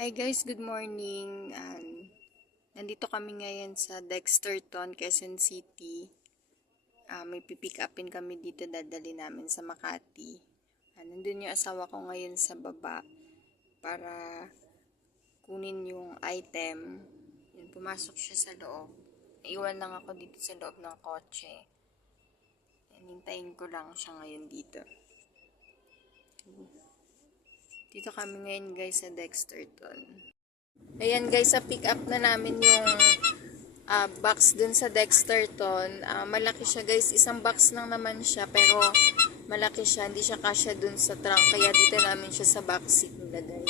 Hi guys, good morning. Nandito kami ngayon sa Dexterton, Quezon City. May pipick upin kami dito, dadali namin sa Makati. Nandun yung asawa ko ngayon sa baba para kunin yung item. Yan, pumasok siya sa loob. Naiwan lang ako dito sa loob ng kotse. Yan, hintayin ko lang siya ngayon dito. Dito kami ngayon guys sa Dexterton. Ayan guys, sa pick up na namin yung box dun sa Dexterton. Malaki siya guys, isang box lang naman siya pero malaki siya, hindi siya kasya dun sa trunk kaya dito namin siya sa back seat nilagay.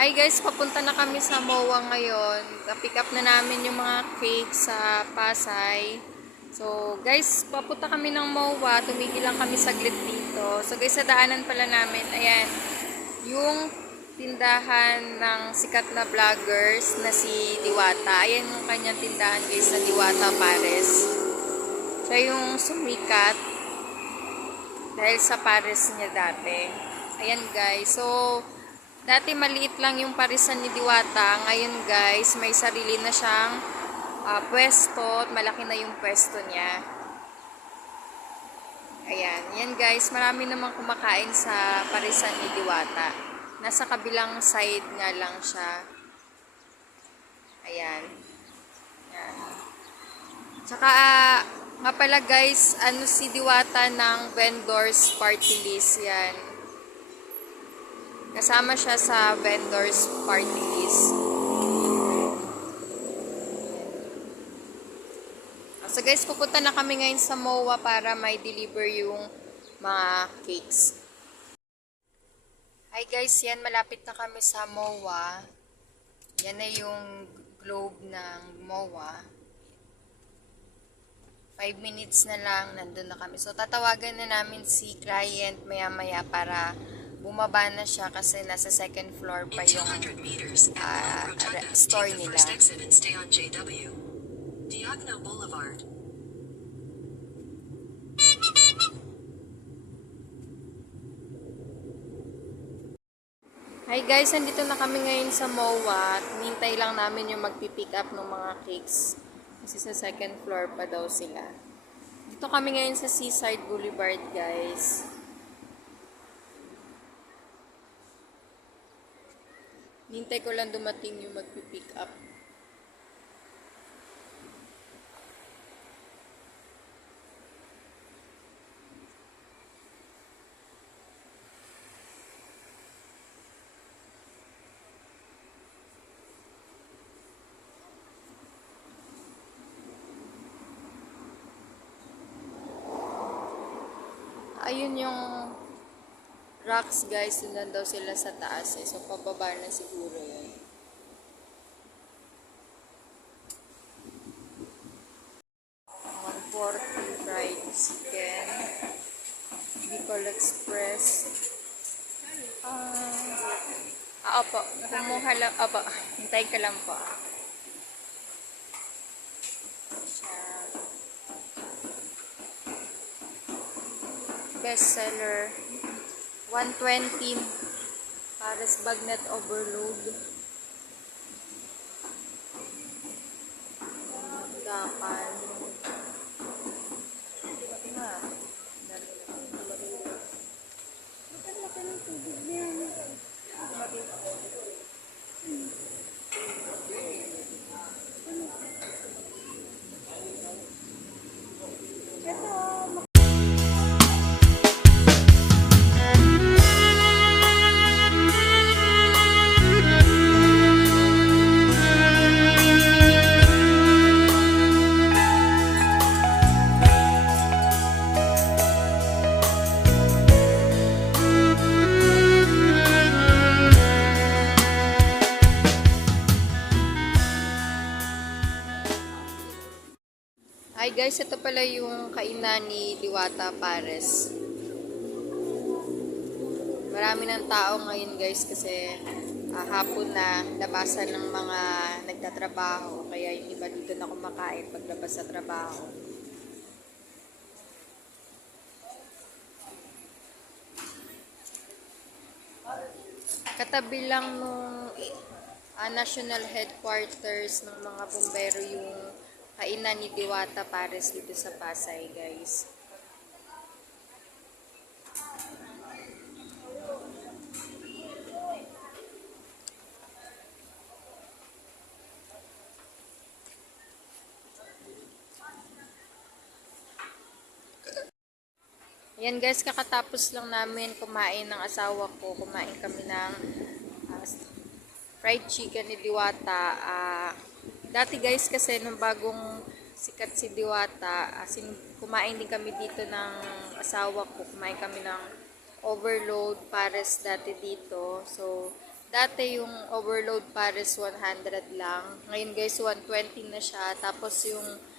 Hi guys, papunta na kami sa MOA ngayon. Pick up na namin yung mga cake sa Pasay. So guys, papunta kami ng MOA, tumigil lang kami saglit dito. So guys, sa daanan pala namin, ayan, yung tindahan ng sikat na vloggers na si Diwata. Ayan yung kanyang tindahan guys sa Diwata Pares. Siya yung sumikat dahil sa pares niya dati. Ayan guys, so dati maliit lang yung parisan ni Diwata. Ngayon guys, may sarili na siyang pwesto at malaki na yung pwesto niya. Ayan, yan guys, marami namang kumakain sa parisan ni Diwata. Nasa kabilang side nga lang siya. Ayan. Ayan. Tsaka, nga pala guys, si Diwata ng vendors party list yan. Kasama siya sa vendors party list. So guys, pupunta na kami ngayon sa MOA para may deliver yung mga cakes. Hi guys, yan, malapit na kami sa MOA. Yan na yung globe ng MOA. 5 minutes na lang, nandun na kami. So tatawagan na namin si client maya-maya para bumaba na siya kasi nasa second floor pa yung store nila. Diagonal Boulevard. Hi guys, nandito na kami ngayon sa MOA. Hinintay lang namin yung magpipick up ng mga cakes. Kasi sa second floor pa daw sila. Dito kami ngayon sa Seaside Boulevard guys. Hinintay ko lang dumating yung magpipick up. Ayun yung rocks guys, doon daw sila sa taas eh. So pababa na siguro yun. $140 fried chicken. Bicol Express. Opo. Kumuha lang. Opo. Hintayin ka lang po. Best seller. 120. Pares Bagnet Overload. Dapan. Hi guys, ito pala yung kainan ni Diwata Pares. Marami ng tao ngayon guys kasi hapon na, labasan ng mga nagtatrabaho. Kaya yung iba dito na kumakain paglabas sa trabaho. Katabi lang nung national headquarters ng mga bumbero yung kainan ni Diwata Pares dito sa Pasay, guys. Yan guys, kakatapos lang namin kumain ng asawa ko. Kumain kami ng fried chicken ni Diwata. Dati guys kasi nung bagong sikat si Diwata, kumain din kami dito ng asawa ko. Kumain kami ng overload pares dati dito. So, dati yung overload pares 100 lang. Ngayon guys, 120 na siya. Tapos yung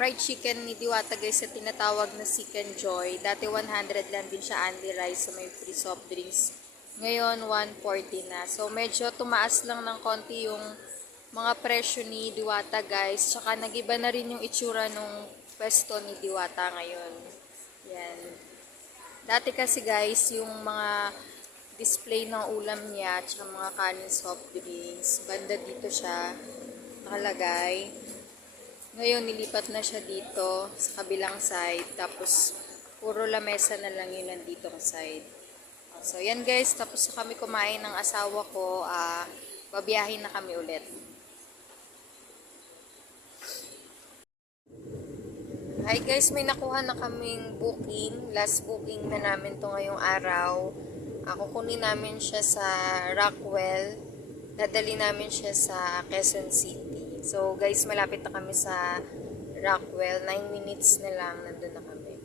fried chicken ni Diwata guys sa tinatawag na Chicken Joy. Dati 100 lang din siya only rice sa may free soft drinks. Ngayon 140 na. So medyo tumaas lang ng konti yung mga presyo ni Diwata guys. Tsaka nagiba na rin yung itsura nung pwesto ni Diwata ngayon. Yan. Dati kasi guys yung mga display ng ulam niya at mga kanin soft drinks. Banda dito siya nakalagay. Ngayon, nilipat na siya dito sa kabilang side. Tapos, puro lamesa na lang yun nandito ang side. So, yan guys. Tapos na kami kumain ng asawa ko. Babiyahin na kami ulit. Hi guys, may nakuha na kaming booking. Last booking na namin to ngayong araw. Kukunin namin siya sa Rockwell. Dadali namin siya sa Quezon City. So guys, malapit na kami sa Rockwell. 9 minutes na lang, nandun na kami.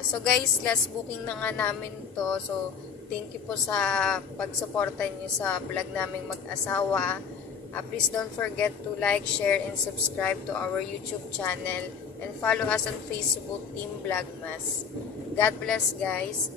So guys, last booking na nga namin to. So thank you po sa pagsuporta niyo sa vlog naming mag-asawa. Please don't forget to like, share, and subscribe to our YouTube channel. And follow us on Facebook, Team Vlogmas. God bless guys.